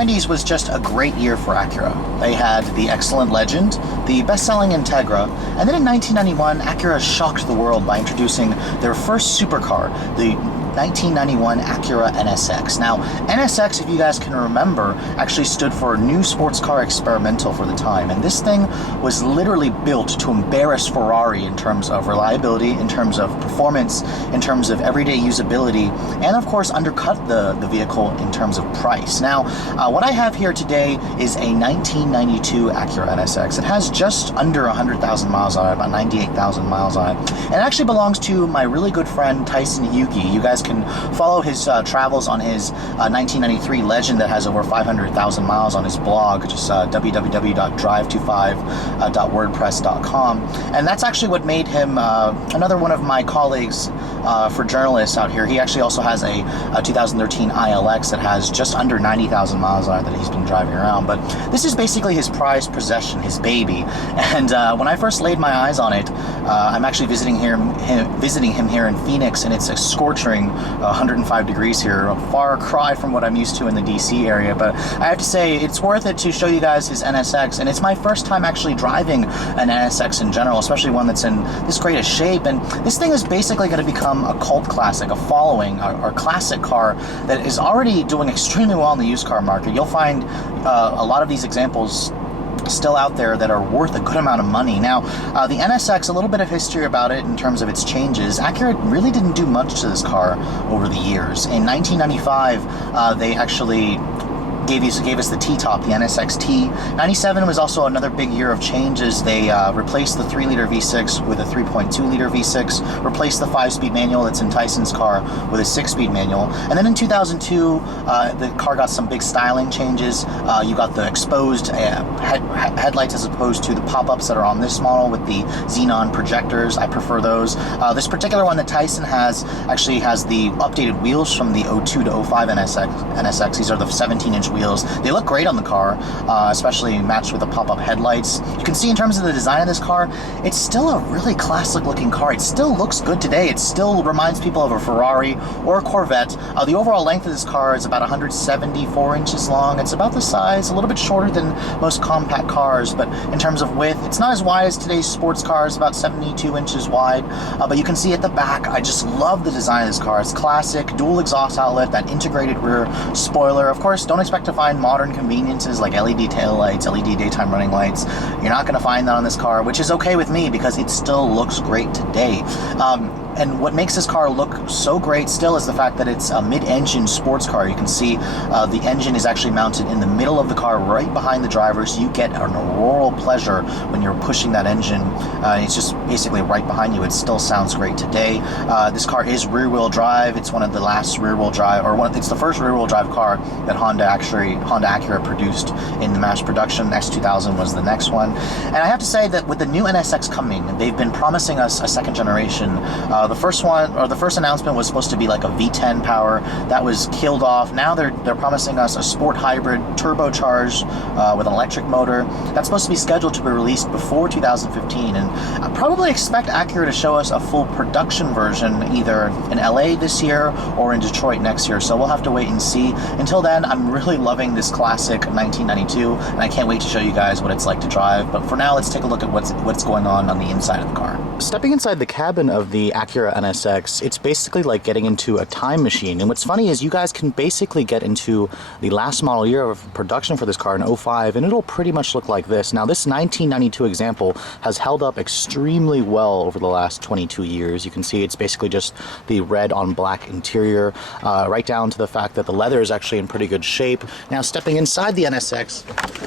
1990s was just a great year for Acura. They had the excellent Legend, the best-selling Integra, and then in 1991, Acura shocked the world by introducing their first supercar, the 1991 Acura NSX. Now, NSX, if you guys can remember, actually stood for New Sports Car Experimental for the time, and this thing was literally built to embarrass Ferrari in terms of reliability, in terms of performance, in terms of everyday usability, and of course undercut the vehicle in terms of price. Now, what I have here today is a 1992 Acura NSX. It has just under 100,000 miles on it, about 98,000 miles on it. And it actually belongs to my really good friend Tyson Yugi. You guys can follow his travels on his 1993 Legend that has over 500,000 miles on his blog, just www.drive25.wordpress.com. And that's actually what made him another one of my colleagues for journalists out here. He actually also has a 2013 ILX that has just under 90,000 miles on it that he's been driving around. But this is basically his prized possession, his baby. And when I first laid my eyes on it, I'm actually visiting him here in Phoenix, and it's a scorching 105 degrees here, a far cry from what I'm used to in the DC area. But I have to say, it's worth it to show you guys his NSX, and it's my first time actually driving an NSX in general, especially one that's in this great a shape. And this thing is basically going to become a cult classic, a following, or classic car that is already doing extremely well in the used car market. You'll find a lot of these examples still out there that are worth a good amount of money. Now, the NSX, a little bit of history about it in terms of its changes. Acura really didn't do much to this car over the years. In 1995, they actually gave us the T-top, the NSX T. 97 was also another big year of changes. They replaced the 3-liter V6 with a 3.2-liter V6, replaced the 5-speed manual that's in Tyson's car with a 6-speed manual. And then in 2002, the car got some big styling changes. You got the exposed headlights as opposed to the pop-ups that are on this model with the xenon projectors. I prefer those. This particular one that Tyson has actually has the updated wheels from the 02 to 05 NSX. These are the 17-inch wheels. They look great on the car, especially matched with the pop-up headlights. You can see in terms of the design of this car, it's still a really classic looking car. It still looks good today. It still reminds people of a Ferrari or a Corvette. The overall length of this car is about 174 inches long. It's about the size, a little bit shorter than most compact cars, but in terms of width, it's not as wide as today's sports cars, about 72 inches wide. But you can see at the back, I just love the design of this car. It's classic, dual exhaust outlet, that integrated rear spoiler. Of course, don't expect to find modern conveniences like LED taillights, LED daytime running lights. You're not going to find that on this car, which is okay with me because it still looks great today. And what makes this car look so great still is the fact that it's a mid-engine sports car. You can see the engine is actually mounted in the middle of the car right behind the driver, so you get an auroral pleasure when you're pushing that engine. It's just basically right behind you. It still sounds great today. This car is rear-wheel drive. It's one of the last rear-wheel drive, it's the first rear-wheel drive car that Honda Acura produced in the mass production. X2000 was the next one. And I have to say that with the new NSX coming, they've been promising us a second generation. The first announcement was supposed to be like a V10 power. That was killed off. Now they're promising us a sport hybrid turbocharged with an electric motor. That's supposed to be scheduled to be released before 2015. And I probably expect Acura to show us a full production version either in LA this year or in Detroit next year. So we'll have to wait and see. Until then, I'm really loving this classic 1992, and I can't wait to show you guys what it's like to drive. But for now, let's take a look at what's going on the inside of the car. Stepping inside the cabin of the Acura NSX, it's basically like getting into a time machine. And what's funny is you guys can basically get into the last model year of production for this car in 05, and it'll pretty much look like this. Now, this 1992 example has held up extremely well over the last 22 years. You can see it's basically just the red on black interior, right down to the fact that the leather is actually in pretty good shape. Now, stepping inside the NSX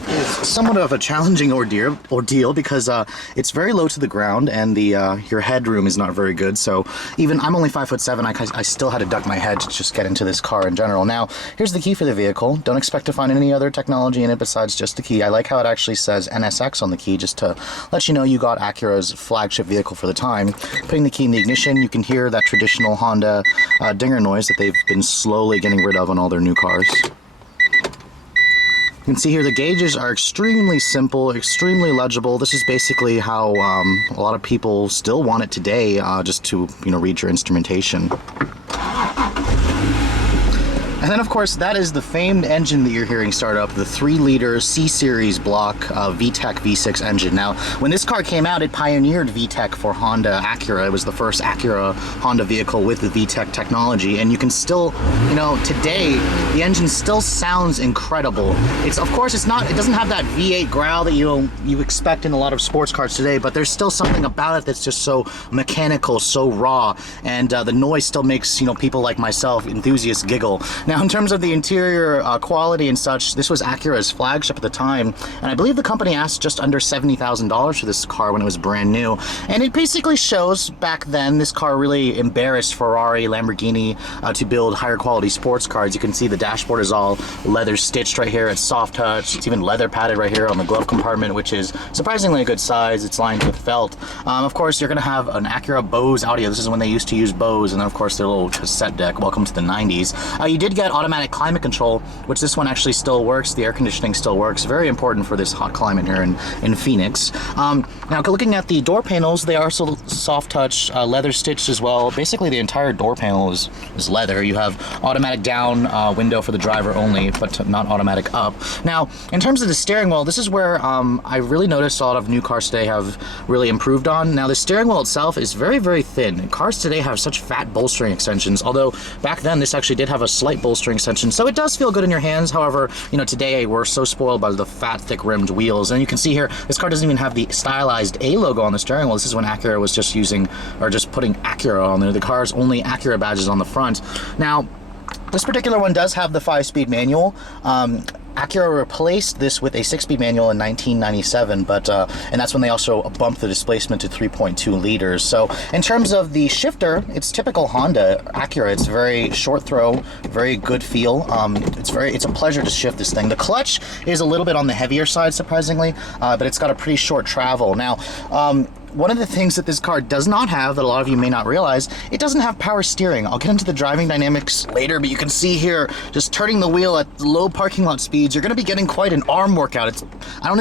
is somewhat of a challenging ordeal because it's very low to the ground, and your headroom is not very good. So even I'm only 5'7", I still had to duck my head to just get into this car in general. Now, here's the key for the vehicle. Don't expect to find any other technology in it besides just the key. I like how it actually says NSX on the key, just to let you know you got Acura's flagship vehicle for the time. Putting the key in the ignition, you can hear that traditional Honda dinger noise that they've been slowly getting rid of on all their new cars. You can see here the gauges are extremely simple, extremely legible. This is basically how a lot of people still want it today, just to read your instrumentation. And then, of course, that is the famed engine that you're hearing start up, the 3-liter C-Series block VTEC V6 engine. Now, when this car came out, it pioneered VTEC for Honda Acura. It was the first Acura Honda vehicle with the VTEC technology, and you can still, you know, today, the engine still sounds incredible. It's, of course, it doesn't have that V8 growl that you expect in a lot of sports cars today, but there's still something about it that's just so mechanical, so raw, and the noise still makes, you know, people like myself, enthusiasts, giggle. Now, in terms of the interior quality and such, this was Acura's flagship at the time, and I believe the company asked just under $70,000 for this car when it was brand new. And it basically shows back then this car really embarrassed Ferrari, Lamborghini to build higher quality sports cars. You can see the dashboard is all leather stitched right here. It's soft touch. It's even leather padded right here on the glove compartment, which is surprisingly a good size. It's lined with felt. Of course, you're going to have an Acura Bose audio. This is when they used to use Bose, and then of course their little cassette deck. Welcome to the 90s. You did get automatic climate control, which this one actually still works. The air conditioning still works. Very important for this hot climate here in Phoenix. Now, looking at the door panels, they are also soft touch, leather stitched as well. Basically, the entire door panel is leather. You have automatic down window for the driver only, but not automatic up. Now, in terms of the steering wheel, this is where I really noticed a lot of new cars today have really improved on. Now, the steering wheel itself is very, very thin. Cars today have such fat bolstering extensions, although back then this actually did have a slight bolstering extension, so it does feel good in your hands. However, you know, today we're so spoiled by the fat, thick rimmed wheels, and you can see here, this car doesn't even have the stylized A logo on the steering wheel. This is when Acura was just using, or just putting Acura on there. The car's only Acura badges on the front. Now, this particular one does have the 5-speed manual. Acura replaced this with a 6-speed manual in 1997, but and that's when they also bumped the displacement to 3.2 liters. So in terms of the shifter, it's typical Honda Acura. It's very short throw, very good feel. It's a pleasure to shift this thing. The clutch is a little bit on the heavier side, surprisingly, but it's got a pretty short travel. Now, one of the things that this car does not have, that a lot of you may not realize, it doesn't have power steering. I'll get into the driving dynamics later, but you can see here, just turning the wheel at low parking lot speeds, you're going to be getting quite an arm workout.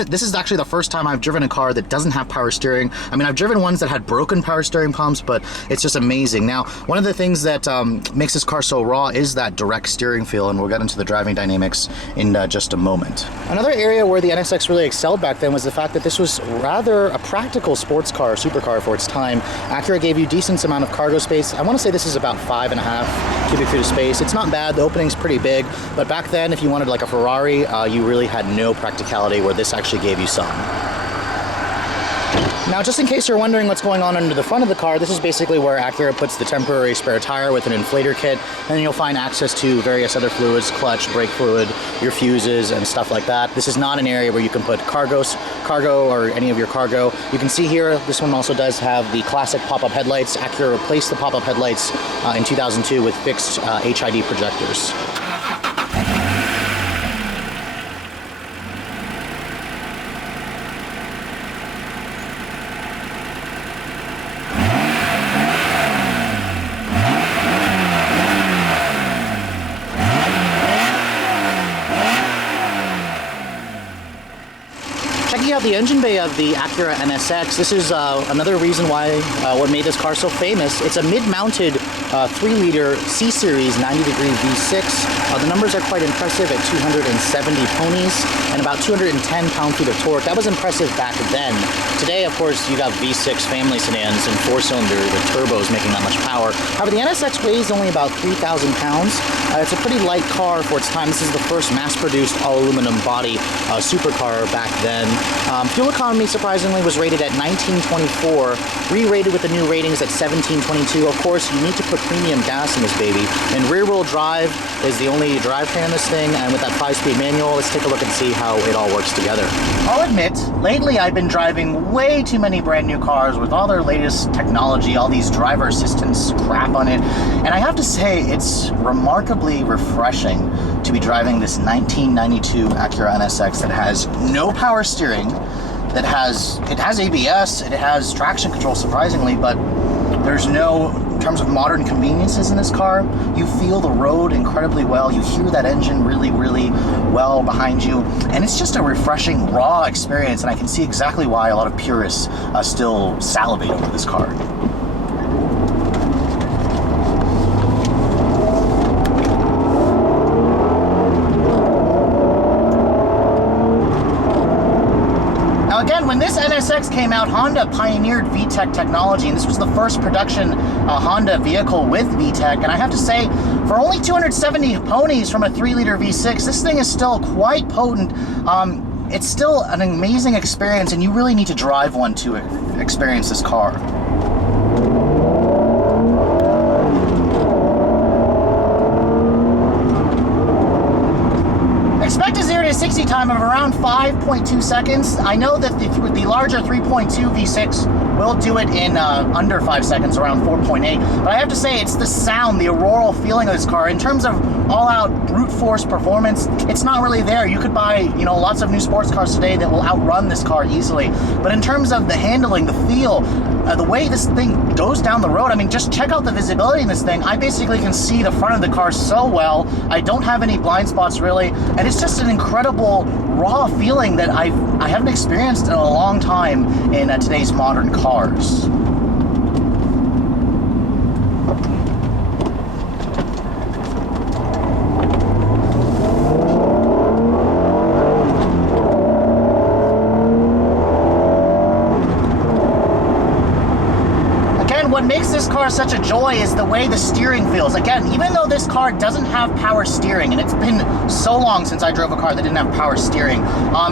This is actually the first time I've driven a car that doesn't have power steering. I mean, I've driven ones that had broken power steering pumps, but it's just amazing. Now, one of the things that makes this car so raw is that direct steering feel, and we'll get into the driving dynamics in just a moment. Another area where the NSX really excelled back then was the fact that this was rather a practical sports car, supercar for its time. Acura gave you decent amount of cargo space. I want to say this is about 5.5 cubic feet of space. It's not bad. The opening's pretty big, but back then, if you wanted like a Ferrari, you really had no practicality, where this actually gave you some. Now, just in case you're wondering what's going on under the front of the car, this is basically where Acura puts the temporary spare tire with an inflator kit, and then you'll find access to various other fluids, clutch, brake fluid, your fuses, and stuff like that. This is not an area where you can put cargo or any of your cargo. You can see here, this one also does have the classic pop-up headlights. Acura replaced the pop-up headlights in 2002 with fixed HID projectors. Checking out the engine bay of the Acura NSX, this is another reason why what made this car so famous. It's a mid-mounted 3-liter C-Series 90-degree V6. The numbers are quite impressive at 270 ponies and about 210 pound-feet of torque. That was impressive back then. Today, of course, you got V6 family sedans and 4-cylinder with turbos making that much power. However, the NSX weighs only about 3,000 pounds. It's a pretty light car for its time. This is the first mass-produced all-aluminum body supercar back then. Fuel economy, surprisingly, was rated at 1924, re-rated with the new ratings at 1722. Of course, you need to put premium gas in this baby, and rear-wheel drive is the only drivetrain in this thing, and with that 5-speed manual, let's take a look and see how it all works together. I'll admit, lately I've been driving way too many brand new cars with all their latest technology, all these driver assistance crap on it, and I have to say, it's remarkably refreshing to be driving this 1992 Acura NSX that has no power steering, it has ABS, it has traction control, surprisingly, but there's no, in terms of modern conveniences in this car, you feel the road incredibly well, you hear that engine really, really well behind you, and it's just a refreshing, raw experience, and I can see exactly why a lot of purists still salivate over this car. when this NSX came out, Honda pioneered VTEC technology, and this was the first production Honda vehicle with VTEC. And I have to say, for only 270 ponies from a 3-liter V6, this thing is still quite potent. It's still an amazing experience, and you really need to drive one to experience this car. Expect a 0 to 60 time of around 5.2 seconds. I know that the larger 3.2 V6 will do it in under 5 seconds, around 4.8. But I have to say, it's the sound, the auroral feeling of this car. In terms of all-out brute force performance, it's not really there. You could buy, you know, lots of new sports cars today that will outrun this car easily. But in terms of the handling, the feel, the way this thing goes down the road, I mean, just check out the visibility in this thing. I basically can see the front of the car so well. I don't have any blind spots really, and it's just an incredible raw feeling that I haven't experienced in a long time in today's modern cars. What makes this car such a joy is the way the steering feels. Again, even though this car doesn't have power steering, and it's been so long since I drove a car that didn't have power steering,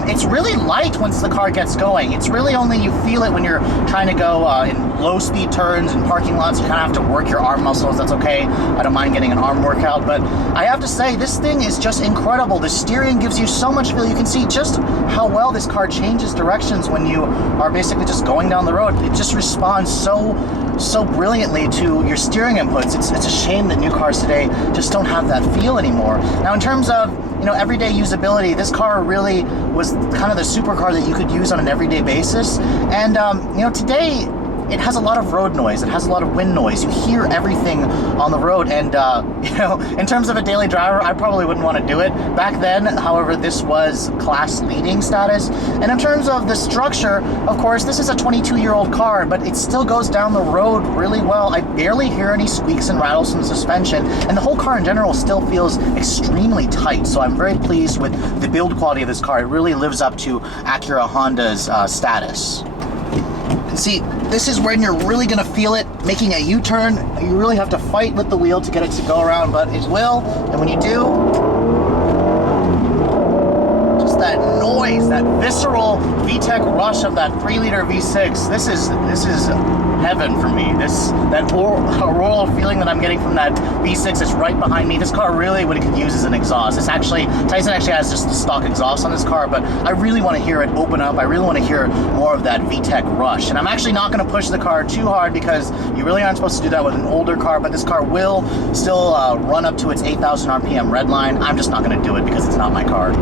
it's really light once the car gets going. It's really only you feel it when you're trying to go in low-speed turns and parking lots. You kind of have to work your arm muscles. That's okay. I don't mind getting an arm workout, but I have to say, this thing is just incredible. The steering gives you so much feel. You can see just how well this car changes directions when you are basically just going down the road. It just responds so brilliantly to your steering inputs. It's a shame that new cars today just don't have that feel anymore. Now, in terms of, you know, everyday usability, this car really was kind of the supercar that you could use on an everyday basis. And you know, today it has a lot of road noise. It has a lot of wind noise. You hear everything on the road, and you know, in terms of a daily driver, I probably wouldn't want to do it. Back then, however, this was class leading status. And in terms of the structure, of course, this is a 22-year-old car, but it still goes down the road really well. I barely hear any squeaks and rattles from the suspension, and the whole car in general still feels extremely tight. So I'm very pleased with the build quality of this car. It really lives up to Acura Honda's status. And see, this is when you're really gonna feel it making a U-turn. You really have to fight with the wheel to get it to go around, but it will. And when you do, just that noise, that visceral VTEC rush of that 3-liter V6. This is heaven for me. That auroral feeling that I'm getting from that V6 is right behind me. This car really, what it could use is an exhaust. Tyson actually has just the stock exhaust on this car, but I really want to hear it open up. I really want to hear more of that VTEC rush. And I'm actually not going to push the car too hard because you really aren't supposed to do that with an older car, but this car will still run up to its 8,000 RPM Redline. I'm just not going to do it because it's not my car.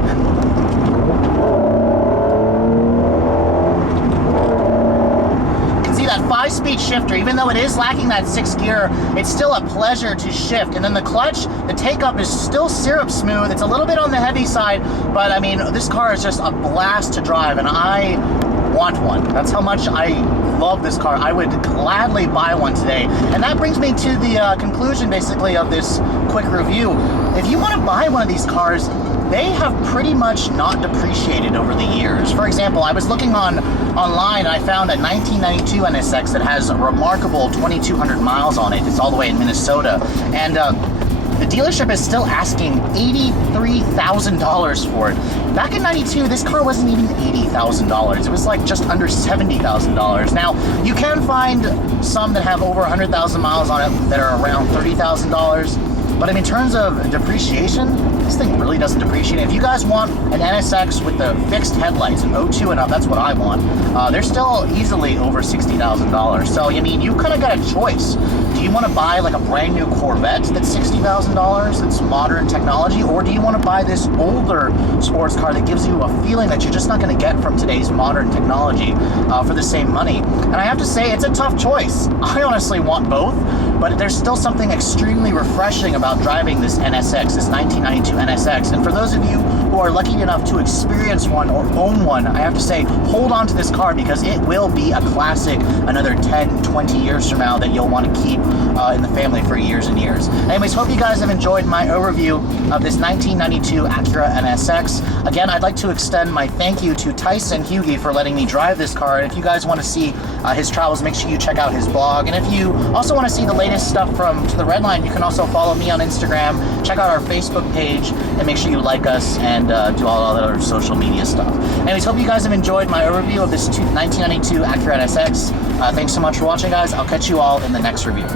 That 5-speed shifter, even though it is lacking that 6th gear, it's still a pleasure to shift. And then the clutch, the take-up is still syrup smooth. It's a little bit on the heavy side, but I mean, this car is just a blast to drive, and I want one. That's how much I love this car. I would gladly buy one today. And that brings me to the conclusion, basically, of this quick review. If you want to buy one of these cars, they have pretty much not depreciated over the years. For example, I was looking online and I found a 1992 NSX that has a remarkable 2,200 miles on it. It's all the way in Minnesota. And the dealership is still asking $83,000 for it. Back in '92, this car wasn't even $80,000. It was like just under $70,000. Now, you can find some that have over 100,000 miles on it that are around $30,000. But I mean, in terms of depreciation, this thing really doesn't depreciate. If you guys want an NSX with the fixed headlights, an 02 and up, that's what I want. They're still easily over $60,000. So, I mean, you kind of got a choice. Do you want to buy like a brand new Corvette that's $60,000, that's modern technology, or do you want to buy this older sports car that gives you a feeling that you're just not going to get from today's modern technology for the same money? And I have to say, it's a tough choice. I honestly want both, but there's still something extremely refreshing about driving this NSX, this 1992 NSX. And for those of you who are lucky enough to experience one or own one, I have to say, hold on to this car because it will be a classic another 10, 20 years from now that you'll want to keep in the family for years and years. Anyways, hope you guys have enjoyed my overview of this 1992 Acura NSX. Again, I'd like to extend my thank you to Tyson Hughey for letting me drive this car. And if you guys want to see his travels, make sure you check out his blog. And if you also want to see the latest stuff from the Redline, you can also follow me on Instagram, check out our Facebook page, and make sure you like us and do all that other social media stuff. Anyways, hope you guys have enjoyed my overview of this 1992 Acura NSX. Thanks so much for watching, guys. I'll catch you all in the next review.